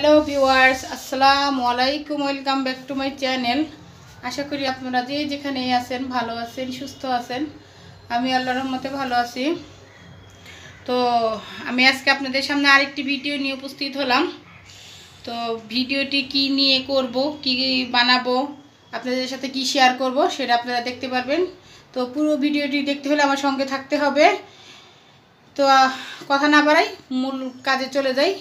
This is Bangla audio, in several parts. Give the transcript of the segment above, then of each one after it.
হ্যালো ভিউয়ার্স, আসসালামু আলাইকুম। Welcome back to my channel. আশা করি আপনারা যে যেখানেই আছেন ভালো আছেন, সুস্থ আছেন। আমি আল্লাহর রহমতে ভালো আছি। তো আমি আজকে আপনাদের সামনে আরেকটি ভিডিও নিয়ে উপস্থিত হলাম। তো ভিডিওটি কি নিয়ে করব, কি বানাবো, আপনাদের সাথে কি শেয়ার করব সেটা আপনারা দেখতে পারবেন। তো পুরো ভিডিওটি দেখতে হলে আমার সঙ্গে থাকতে হবে। তো কথা না বাড়াই, মূল কাজে চলে যাই।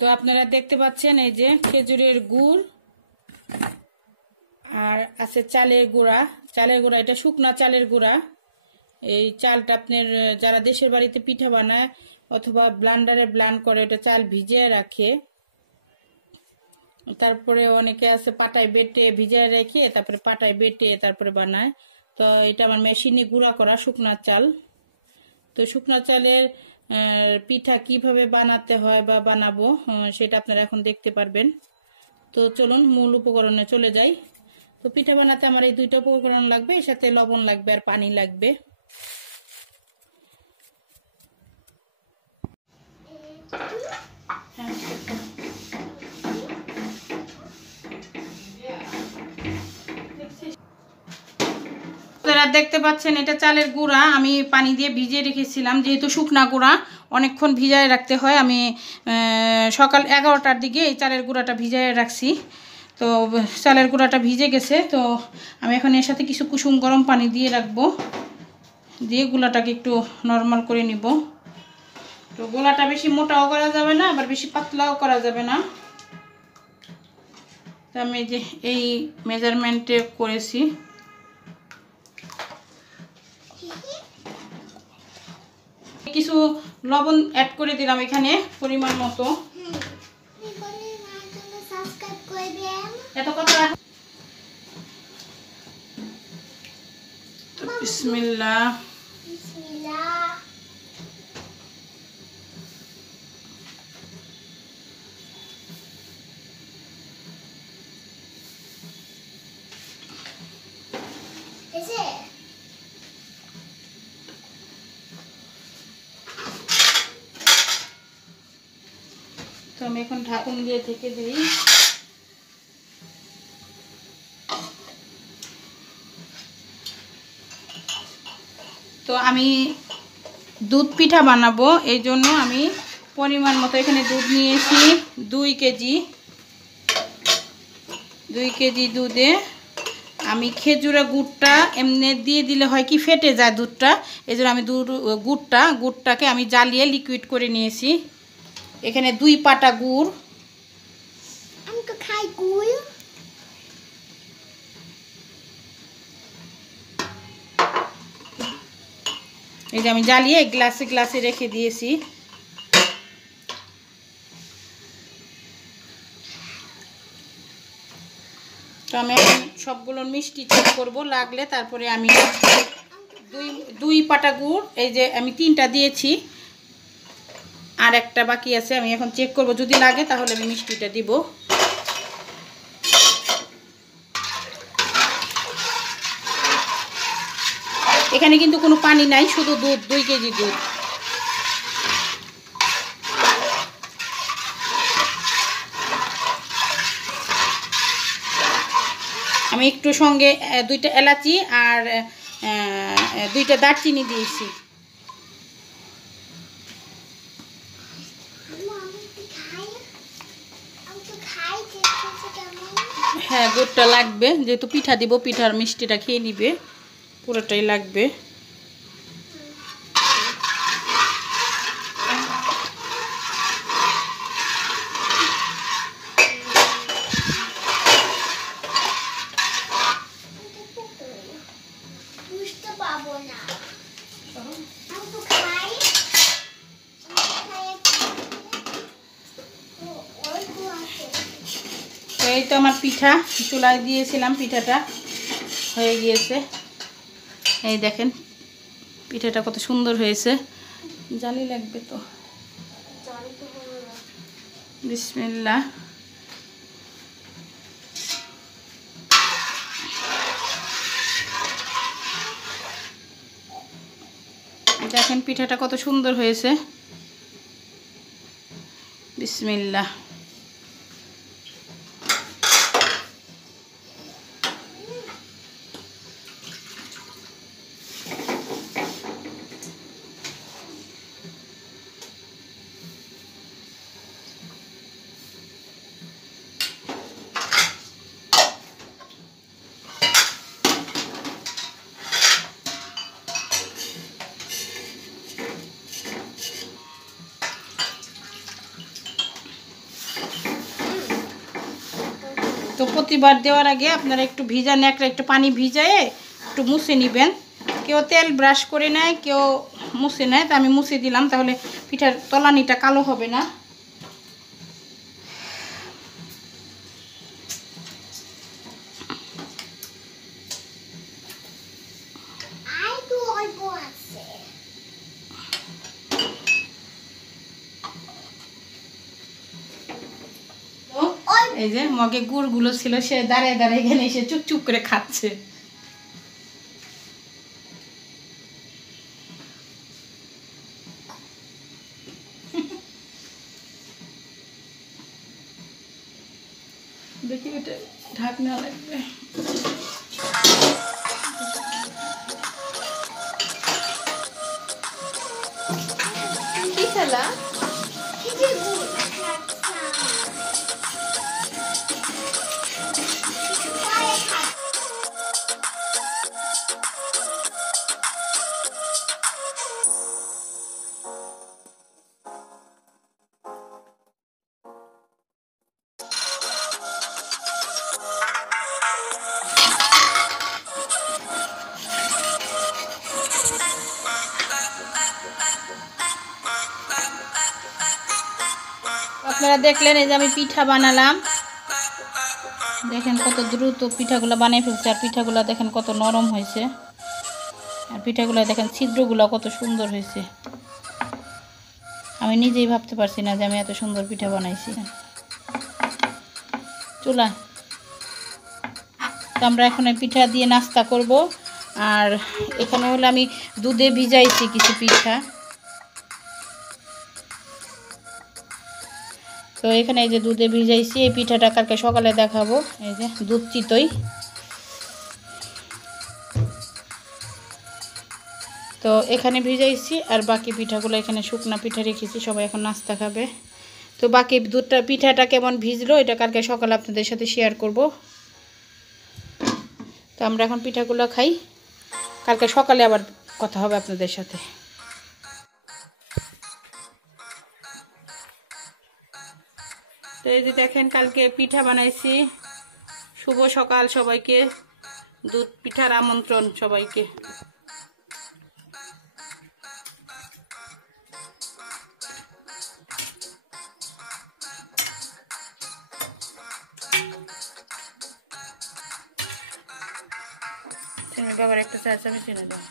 তো আপনারা দেখতে পাচ্ছেন এই যে খেজুরের গুড় আর আছে চালের গুঁড়া। এটা শুকনা চালের গুঁড়া। এই চালটা আপনার যারা দেশের বাড়িতে পিঠা বানায় অথবা ব্লান্ডারে ব্লান্ড করে এটা চাল ভিজিয়ে রাখে, তারপরে অনেকে আছে পাটায় বেটে ভিজিয়ে রেখে তারপরে পাটায় বেটে তারপরে বানায়। তো এটা আমার মেশিনে গুঁড়া করা শুকনা চাল। তো শুকনা চালের পিঠা কিভাবে বানাতে হয় বা বানাবো সেটা আপনারা এখন দেখতে পারবেন। তো চলুন মূল উপকরণে চলে যাই। তো পিঠা বানাতে আমার এই দুইটা উপকরণ লাগবে, এর সাথে লবণ লাগবে আর পানি লাগবে। আপনারা দেখতে পাচ্ছেন এটা চালের গুঁড়া। আমি পানি দিয়ে ভিজিয়ে রেখেছিলাম, যেহেতু শুকনা গুঁড়া অনেকক্ষণ ভিজায় রাখতে হয়। আমি সকাল 11টার দিকে এই চালের গুঁড়াটা ভিজায় রাখছি। তো চালের গুঁড়াটা ভিজে গেছে। তো আমি এখন এর সাথে কিছু কুসুম গরম পানি দিয়ে রাখবো, দিয়ে গুঁড়াটাকে একটু নরমাল করে নিব। তো গোলাটা বেশি মোটাও করা যাবে না, আবার বেশি পাতলাও করা যাবে না। তো আমি যে এই মেজারমেন্টে করেছি। কিছু লবণ অ্যাড করে দিলাম এখানে পরিমাণ মতো। এত কথা। বিসমিল্লাহ। তো আমি এখন ঢাকন দিয়ে ঢেকে দিই। তো আমি দুধ পিঠা বানাবো, এই জন্য আমি পরিমাণ মতো এখানে দুধ নিয়েছি 2 কেজি। 2 কেজি দুধে আমি খেজুরের গুড়টা এমনি দিয়ে দিলে হয় কি ফেটে যায় দুধটা, এই জন্য আমি গুড়টাকে আমি জ্বালিয়ে লিকুইড করে নিয়েছি। এখানে 2 পাটা গুড়। আমি তো খাই গুড়। এই যে আমি জ্বালিয়ে গ্লাসে গ্লাসে রেখে দিয়েছি। তো আমি এখন সবগুলো মিষ্টি চেক করবো, লাগলে তারপরে আমি 2 পাটা গুড়, এই যে আমি 3টা দিয়েছি, আর একটা বাকি আছে। আমি এখন চেক করব, যদি লাগে তাহলে আমি মিষ্টিটা দিব। এখানে কিন্তু কোনো পানি নাই, শুধু দুধ, 2 কেজি দুধ। আমি একটু সঙ্গে 2টা এলাচি আর 2টা দারচিনি দিয়েছি। হ্যাঁ, গুড়টা লাগবে, যেহেতু পিঠা দিব, পিঠার মিষ্টিটা খেয়ে নিবে, পুরোটাই লাগবে। এই তো আমার পিঠা চুলায় দিয়েছিলাম, পিঠাটা হয়ে গিয়েছে। এই দেখেন পিঠাটা কত সুন্দর হয়েছে। জালি লাগবে তো, বিসমিল্লাহ। দেখেন পিঠাটা কত সুন্দর হয়েছে, বিসমিল্লাহ। তো প্রতিবার দেওয়ার আগে আপনারা একটু ভিজা ন্যাকড়া একটু পানি ভিজায়ে একটু মুছে নেবেন। কেউ তেল ব্রাশ করে নেয়, কেউ মুছে নেয়, তো আমি মুছে দিলাম, তাহলে পিঠার তলানিটা কালো হবে না। এই যে মগে গুড়গুলো ছিল, সে দাঁড়িয়ে দাঁড়িয়ে এখানে এসে চুপচুপ করে খাচ্ছে। দেখি এটা ঢাকনা লাগবে। কি খেলা? আপনারা দেখলেন এই যে আমি পিঠা বানালাম, দেখেন কত দ্রুত পিঠাগুলো বানিয়ে ফেলছে। আর পিঠাগুলো দেখেন কত নরম হয়েছে, আর পিঠাগুলো দেখেন ছিদ্রগুলো কত সুন্দর হয়েছে। আমি নিজেই ভাবতে পারছি না যে আমি এত সুন্দর পিঠা বানাইছি চুলায়। তো আমরা এখন পিঠা দিয়ে নাস্তা করব। আর এখানে হলো আমি দুধে ভিজাইছি কিছু পিঠা। তো এখানে এই যে দুধে ভিজাইছি, এই পিঠাটা কালকে সকালে দেখাবো। এই যে দুধ চিতই। তো এখানে ভিজাইছি, আর বাকি পিঠাগুলো এখানে শুকনা পিঠা রেখেছি, সবাই এখন নাস্তা খাবে। তো বাকি দুধটা পিঠাটা কেমন ভিজলো এটা কালকে সকালে আপনাদের সাথে শেয়ার করব। তো আমরা এখন পিঠাগুলো খাই, কালকে সকালে আবার কথা হবে আপনাদের সাথে। তো এই যে দেখেন কালকে পিঠা বানাইছি। শুভ সকাল সবাইকে, দুধ পিঠার আমন্ত্রণ সবাইকে। বাবার একটা চা চামচ এনে দাও।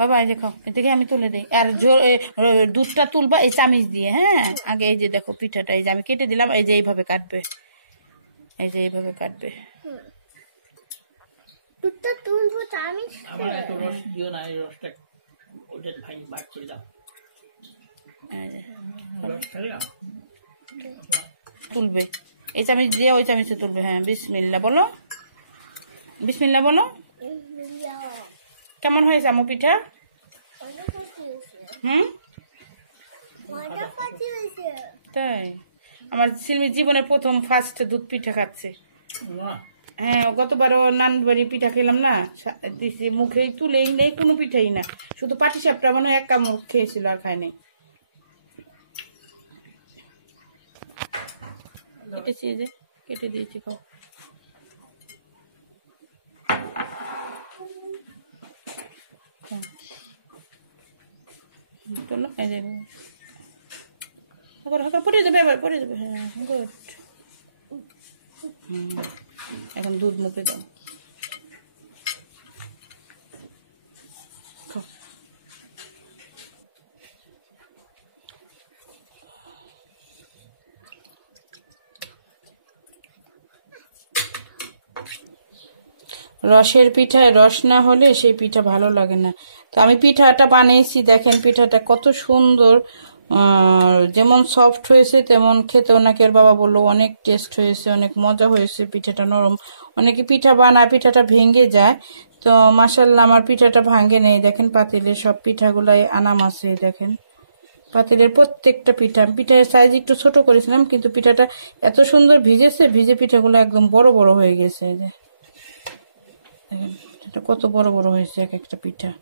বাবা এই দেখো, এদিকে আমি তুলে দিই। আর দুধটা তুলবা এই চামিচ দিয়ে। হ্যাঁ, আগে এই যে দেখো পিঠাটা এই যে আমি কেটে দিলাম, এই যে এইভাবে কাটবে, এই যে এইভাবে কাটবে। দুধটা তুলবো চামিচ, আমার এত রস দিও না, এই রসটা ওটা ভাই ভাগ করে দাও। তুলবে এই চামিচ দিয়ে, ওই চামিচে তুলবে। হ্যাঁ, বিসমিল্লাহ বলো, বিসমিল্লাহ বলো। কেমন হয়েছে আমু পিঠা? তাই আমার সিলমি জীবনের প্রথম ফার্স্ট দুধ পিঠা খাচ্ছে। হ্যাঁ, গতবার ও নানুর বাড়ি পিঠা খেলাম না, দিছি মুখেই তুলেই নেই, কোনো পিঠাই না, শুধু পাটিসাপটা মনে হয় এক কামড় খেয়েছিল, আর খায় নাই। কেটেছি, যে কেটে দিয়েছি, খাও। পরে যাবে, আবার পরে যাবে। হ্যাঁ, গুড। এখন দুধ মুখে দাও। রসের পিঠায় রস না হলে সেই পিঠা ভালো লাগে না। তো আমি পিঠাটা বানিয়েছি, দেখেন পিঠাটা কত সুন্দর, যেমন সফট হয়েছে তেমন খেতেও নাকি ওর বাবা বললো অনেক টেস্ট হয়েছে, অনেক মজা হয়েছে, পিঠাটা নরম। অনেকে পিঠা বানায় পিঠাটা ভেঙে যায়, তো মাশাআল্লাহ আমার পিঠাটা ভাঙে নেই। দেখেন পাতিলের সব পিঠাগুলাই আনাম আছে, দেখেন পাতিলের প্রত্যেকটা পিঠার সাইজ একটু ছোট করেছিলাম, কিন্তু পিঠাটা এত সুন্দর ভিজেছে, ভিজে পিঠাগুলো একদম বড় বড় হয়ে গেছে। যে দেখেন এটা কত বড় বড় হয়েছে এক একটা পিঠা।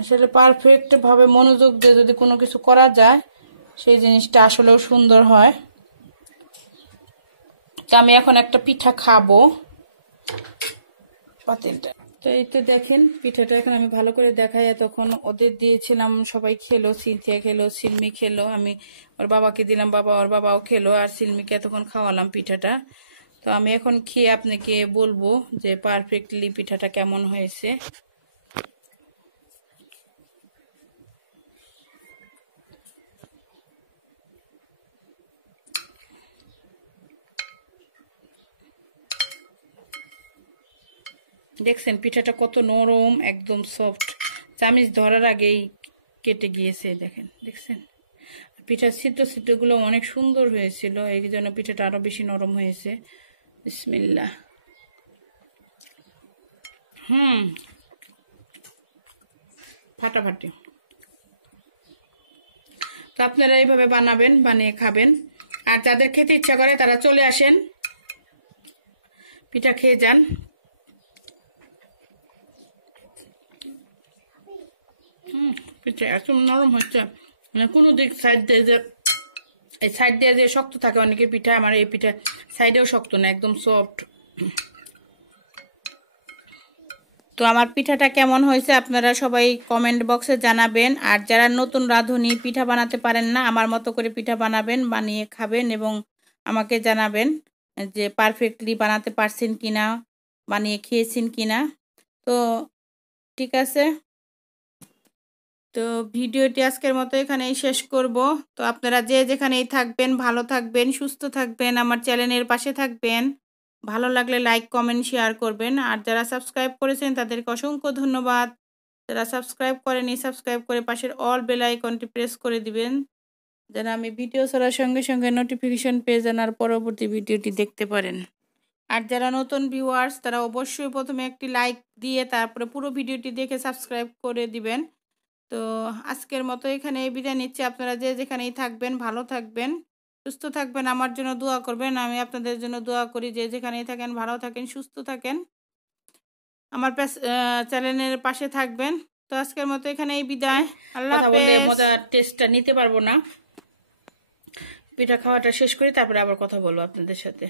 আসলে পারফেক্ট ভাবে মনোযোগ দিয়ে যদি কোনো কিছু করা যায়, সেই জিনিসটা আসলেও সুন্দর হয়। তো আমি এখন একটা পিঠা খাবো পাতিলটা। তো এই তো দেখেন পিঠাটা এখন আমি ভালো করে দেখাই। তখন ওদের দিয়েছিলাম, সবাই খেলো, সিনথিয়া খেলো, সিলমি খেলো, আমি ওর বাবাকে দিলাম, ওর বাবাও খেলো, আর সিলমিকে এতক্ষণ খাওয়ালাম পিঠাটা। তো আমি এখন খেয়ে আপনাকে বলবো যে পারফেক্টলি পিঠাটা কেমন হয়েছে। দেখছেন পিঠাটা কত নরম, একদম সফট, চামিচ ধরার আগেই কেটে গিয়েছে। দেখেন, দেখছেন পিঠার ছিদ্র গুলো অনেক সুন্দর হয়েছিল, এই জন্য পিঠাটা আরো বেশি নরম হয়েছে। বিসমিল্লাহ। ফাটাফাটি। তো আপনারা এইভাবে বানাবেন, বানিয়ে খাবেন। আর যাদের খেতে ইচ্ছা করে তারা চলে আসেন, পিঠা খেয়ে যান। পিঠা এত নরম হচ্ছে, মানে কোনো দিক সাইড দিয়ে যে এই সাইড দিয়ে যে শক্ত থাকে অনেকের পিঠা, আমার এই পিঠা সাইডেও শক্ত না, একদম সফট। তো আমার পিঠাটা কেমন হয়েছে আপনারা সবাই কমেন্ট বক্সে জানাবেন। আর যারা নতুন রাঁধুনি, পিঠা বানাতে পারেন না, আমার মতো করে পিঠা বানাবেন, বানিয়ে খাবেন এবং আমাকে জানাবেন যে পারফেক্টলি বানাতে পারছেন কিনা, বানিয়ে খেয়েছেন কিনা। তো ঠিক আছে, তো ভিডিওটি আজকের মতো এখানেই শেষ করব। তো আপনারা যে যেখানেই থাকবেন ভালো থাকবেন, সুস্থ থাকবেন, আমার চ্যানেলের পাশে থাকবেন। ভালো লাগলে লাইক, কমেন্ট, শেয়ার করবেন। আর যারা সাবস্ক্রাইব করেছেন তাদেরকে অসংখ্য ধন্যবাদ। যারা সাবস্ক্রাইব করেনি, সাবস্ক্রাইব করে পাশের অল বেল আইকনটি প্রেস করে দিবেন, যেন আমি ভিডিও ছাড়ার সঙ্গে সঙ্গে নোটিফিকেশন পেয়ে যান আর পরবর্তী ভিডিওটি দেখতে পারেন। আর যারা নতুন ভিউয়ার্স তারা অবশ্যই প্রথমে একটি লাইক দিয়ে তারপরে পুরো ভিডিওটি দেখে সাবস্ক্রাইব করে দিবেন। তো আজকের মতো এখানে বিদায় নিচ্ছি। আপনারা যে যেখানেই থাকবেন ভালো থাকবেন, সুস্থ থাকবেন, আমার জন্য দোয়া করবেন। আমি আপনাদের জন্য দোয়া করি, যে যেখানেই থাকেন ভালো থাকেন, সুস্থ থাকেন, আমার চ্যানেলের পাশে থাকবেন। তো আজকের মতো এখানেই বিদায়। আল্লাহ হাফেজ। মজার টেস্টটা নিতে পারবো না, পিঠা খাওয়াটা শেষ করে তারপরে আবার কথা বলবো আপনাদের সাথে।